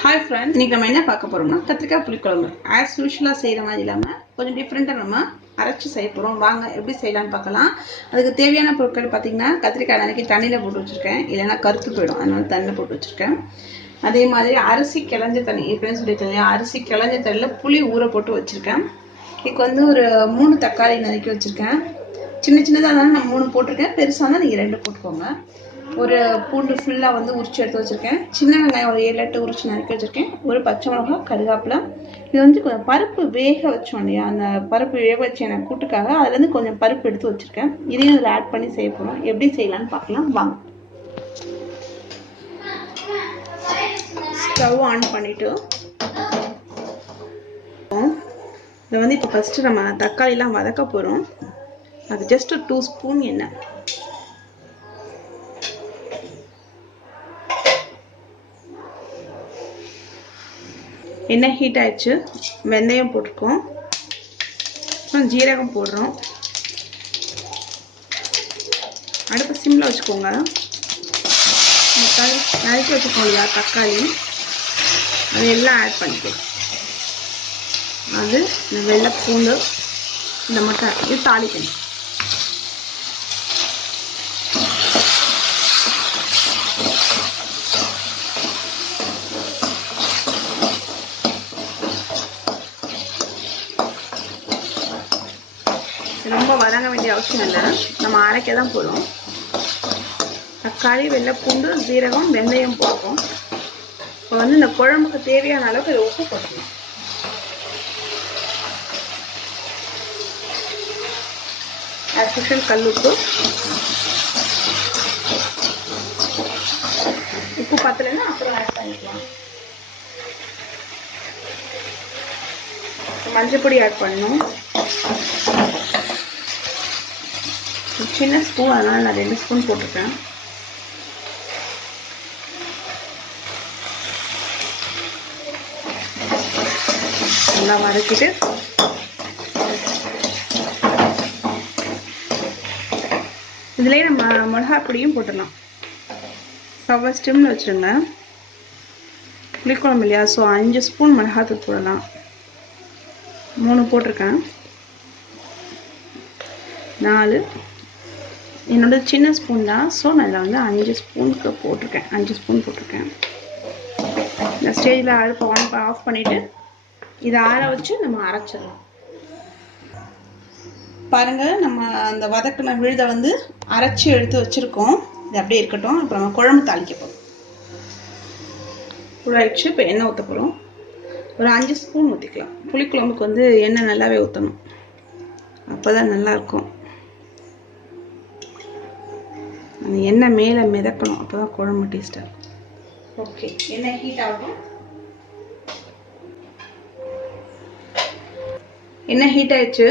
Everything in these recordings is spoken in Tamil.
ஹாய் ஃப்ரெண்ட்ஸ் இன்றைக்கி நம்ம என்ன பார்க்க போகிறோம்னா கத்திரிக்காய் புளிக்குழம்பு ஆஸ் யூஷுவலாக செய்கிற மாதிரி இல்லாமல் கொஞ்சம் டிஃப்ரெண்ட்டாக நம்ம அரைச்சி செய்ய போகிறோம் வாங்க எப்படி செய்யலாம்னு பார்க்கலாம் அதுக்கு தேவையான பொருட்கள் பார்த்திங்கன்னா கத்திரிக்காய் நாளைக்கு தண்ணியில் போட்டு வச்சுருக்கேன் இல்லைன்னா கருத்து போயிடும் அதனால தண்ணியில் போட்டு வச்சுருக்கேன் அதே மாதிரி அரிசி கிளஞ்ச தண்ணி எப்படின்னு சொல்லியிருக்கேன் அரிசி கிளஞ்ச தண்ணியில் புளி ஊற போட்டு வச்சுருக்கேன் இதுக்கு வந்து ஒரு மூணு தக்காளி நறுக்கி வச்சுருக்கேன் சின்ன சின்னதாக இருந்தாலும் நான் மூணு போட்டிருக்கேன் பெருசாக இருந்தால் நீங்கள் ரெண்டு போட்டுக்கோங்க ஒரு பூண்டு ஃபுல்லாக வந்து உரிச்சு எடுத்து வச்சுருக்கேன் சின்ன வெங்காயம் ஒரு ஏழு எட்டு உரிச்சு நறுக்கி வச்சுருக்கேன் ஒரு பச்சை மிளகா கருகாப்பில் இது வந்து கொஞ்சம் பருப்பு வேக வச்சோம் இல்லையா அந்த பருப்பு வேக வச்சு எனக்கு கூட்டுக்காக அதுலேருந்து கொஞ்சம் பருப்பு எடுத்து வச்சுருக்கேன் இதையும் இதில் ஆட் பண்ணி செய்ய போகிறோம் எப்படி செய்யலான்னு பார்க்கலாம் வாங்க ஸ்டவ் ஆன் பண்ணிவிட்டு இதை வந்து இப்போ ஃபஸ்ட்டு நம்ம தக்காளிலாம் வதக்க போகிறோம் அது ஜஸ்ட் டூ ஸ்பூன் எண்ணெய் எண்ணெய் ஹீட் ஆயிடுச்சு வெந்தயம் போட்டிருக்கோம் ஜீரகம் போடுறோம் அடுப்பு சிம்மில் வச்சுக்கோங்க நறுக்கி வச்சுக்கோம் இல்லையா தக்காளி அது எல்லாம் ஆட் பண்ணிக்கலாம் அது இந்த வெள்ளை பூண்டு இந்த மட்டும் இது தாளிக்கணும் ரொம்ப வதங்க வேண்டிய அவசியம் இல்லை நம்ம அரைக்க தான் போகிறோம் தக்காளி வெள்ளைப்பூண்டு சீரகம் வெந்தயம் போடுறோம் இப்போ வந்து இந்த குழம்புக்கு தேவையான அளவுக்கு இதை உப்பு போட்டுக்கலாம் ஆஸ் கல்லுப்பு உப்பு பத்தலைன்னா அப்புறம் ஆட் பண்ணிக்கலாம் மஞ்சள் பொடி ஆட் பண்ணணும் சின்ன ஸ்பூன் அதனால் நான் ரெண்டு ஸ்பூன் போட்டிருக்கேன் நல்லா வதக்கிட்டு இதுலேயே நம்ம மிளகா பொடியும் போட்டுடலாம் ஸ்டவ்வை ஸ்டிம்னு வச்சுருங்க புளிக்குழம்பு இல்லையா ஸோ அஞ்சு ஸ்பூன் மிளகாத்தூள் போடலாம் மூணு போட்டிருக்கேன் நாலு என்னோடய சின்ன ஸ்பூன் தான் ஸோ நான் இதில் வந்து அஞ்சு ஸ்பூனுக்கு போட்டிருக்கேன் அஞ்சு ஸ்பூன் போட்டிருக்கேன் இந்த ஸ்டேஜில் அடுப்பை ஆன் ஆஃப் பண்ணிவிட்டு இதை ஆற வச்சு நம்ம அரைச்சிடலாம் பாருங்கள் நம்ம அந்த வதக்கின விழுதை வந்து அரைச்சி எடுத்து வச்சுருக்கோம் இது அப்படியே இருக்கட்டும் அப்புறம் நம்ம குழம்பு தாளிக்க போகிறோம் உழைச்சி இப்போ எண்ணெய் ஊற்ற போகிறோம் ஒரு அஞ்சு ஸ்பூன் ஊற்றிக்கலாம் புளிக்குழம்புக்கு வந்து எண்ணெய் நல்லாவே ஊற்றணும் அப்போ தான் நல்லாயிருக்கும் அந்த எண்ணெய் மேலே மிதக்கணும் அப்போ தான் குழம்பு டேஸ்ட்டாக இருக்கும் ஓகே எண்ணெய் ஹீட் ஆகும் எண்ணெய் ஹீட் ஆயிடுச்சு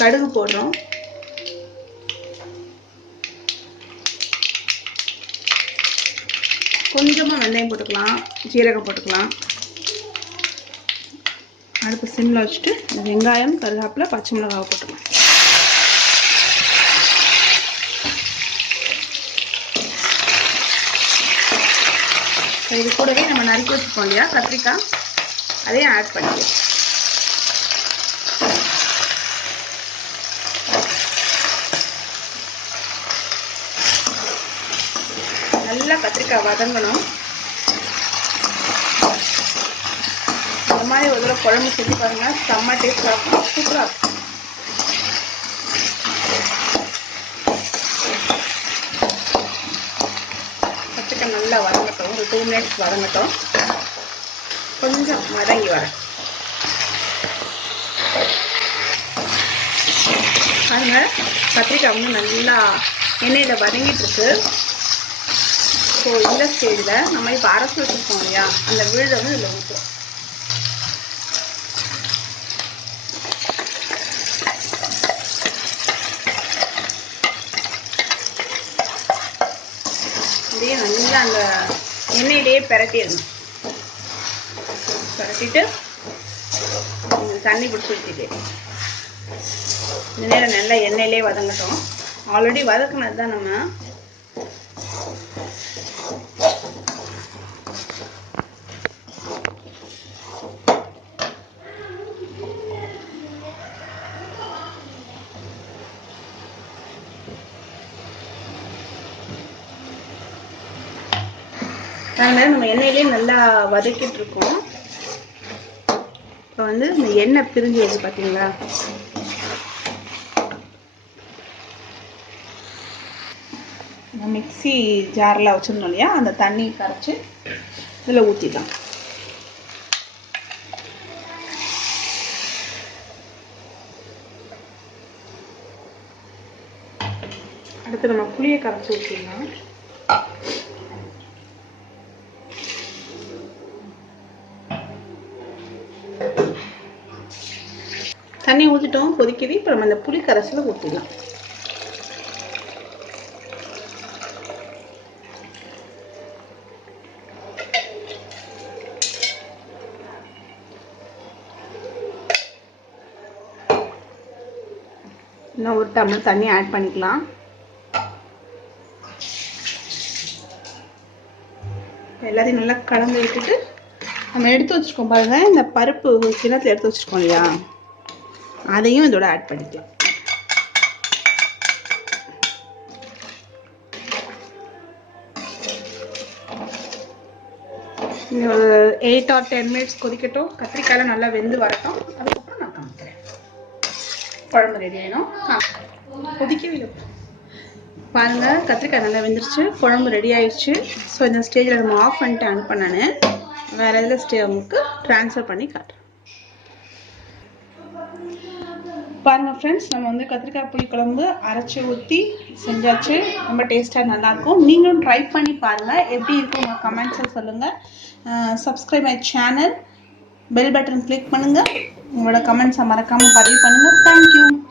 கடுகு போடுறோம் கொஞ்சமாக வெந்தயம் போட்டுக்கலாம் ஜீரகம் போட்டுக்கலாம் அடுப்பு சிம்மில் வச்சுட்டு வெங்காயம் கருகாப்பில் பச்சை மிளகாவை போட்டுக்கலாம் இது கூடவே நம்ம நறுக்கி வச்சுப்போம் இல்லையா கத்திரிக்காய் அதையும் ஆட் பண்ணிக்கலாம் நல்லா கத்திரிக்காய் வதங்கணும் இந்த மாதிரி ஒரு குழம்பு செஞ்சு பாருங்க செம்ம டேஸ்ட்டாக இருக்கும் சூப்பராக இருக்கும் நல்லா வதங்கட்டும் ஒரு டூ மினிட்ஸ் வதங்கட்டும் கொஞ்சம் வதங்கி வரேன் பாருங்க கத்திரிக்காய் வந்து நல்லா எண்ணெயில் இருக்கு ஸோ இந்த ஸ்டேஜில் நம்ம இப்போ அரைச்சி வச்சுருக்கோம் இல்லையா அந்த வீடு வந்து இதில் ஊற்றுவோம் அப்படியே நல்லா அந்த எண்ணெயிலேயே பிரட்டிடணும் பிரட்டிட்டு தண்ணி பிடிச்சி ஊற்றிட்டு இந்த நேரம் நல்லா எண்ணெயிலே வதங்கட்டும் ஆல்ரெடி வதக்குனது தான் நம்ம அதனால் நம்ம எண்ணெயிலே நல்லா வதக்கிட்டு இருக்கோம் இப்போ வந்து இந்த எண்ணெய் பிரிஞ்சு வருது பார்த்தீங்களா மிக்சி ஜாரில் வச்சுருந்தோம் இல்லையா அந்த தண்ணி கரைச்சி இதில் ஊற்றிக்கலாம் அடுத்து நம்ம புளியை கரைச்சி ஊற்றிடலாம் தண்ணி ஊற்றிட்டோம் கொதிக்குது இப்போ நம்ம இந்த புளி கரைசல ஊற்றிடலாம் இன்னும் ஒரு டம்ளர் தண்ணி ஆட் பண்ணிக்கலாம் எல்லாத்தையும் நல்லா கலந்து விட்டுட்டு நம்ம எடுத்து வச்சுருக்கோம் பாருங்கள் இந்த பருப்பு கிணத்துல எடுத்து வச்சுருக்கோம் இல்லையா அதையும் இதோட ஆட் பண்ணிக்கலாம் ஒரு எயிட் ஆர் டென் மினிட்ஸ் கொதிக்கட்டும் கத்திரிக்காயில் நல்லா வெந்து வரட்டும் அதுக்கப்புறம் நான் காமிக்கிறேன் குழம்பு ரெடி ஆகிடும் கொதிக்கவே இல்லை பாருங்கள் கத்திரிக்காய் நல்லா வெந்துருச்சு குழம்பு ரெடி ஆயிடுச்சு ஸோ இந்த ஸ்டேஜில் நம்ம ஆஃப் பண்ணிட்டு அனுப்பினேன் வேறு இதில் ஸ்டே உங்களுக்கு ட்ரான்ஸ்ஃபர் பண்ணி காட்டுறேன் பாருங்கள் ஃப்ரெண்ட்ஸ் நம்ம வந்து கத்திரிக்காய் குழம்பு அரைச்சி ஊற்றி செஞ்சாச்சு ரொம்ப டேஸ்ட்டாக நல்லாயிருக்கும் நீங்களும் ட்ரை பண்ணி பாருங்கள் எப்படி இருக்கும் உங்கள் கமெண்ட்ஸில் சொல்லுங்கள் subscribe my channel bell button click பண்ணுங்கள் உங்களோட கமெண்ட்ஸை மறக்காமல் பதிவு பண்ணுங்கள் தேங்க்யூ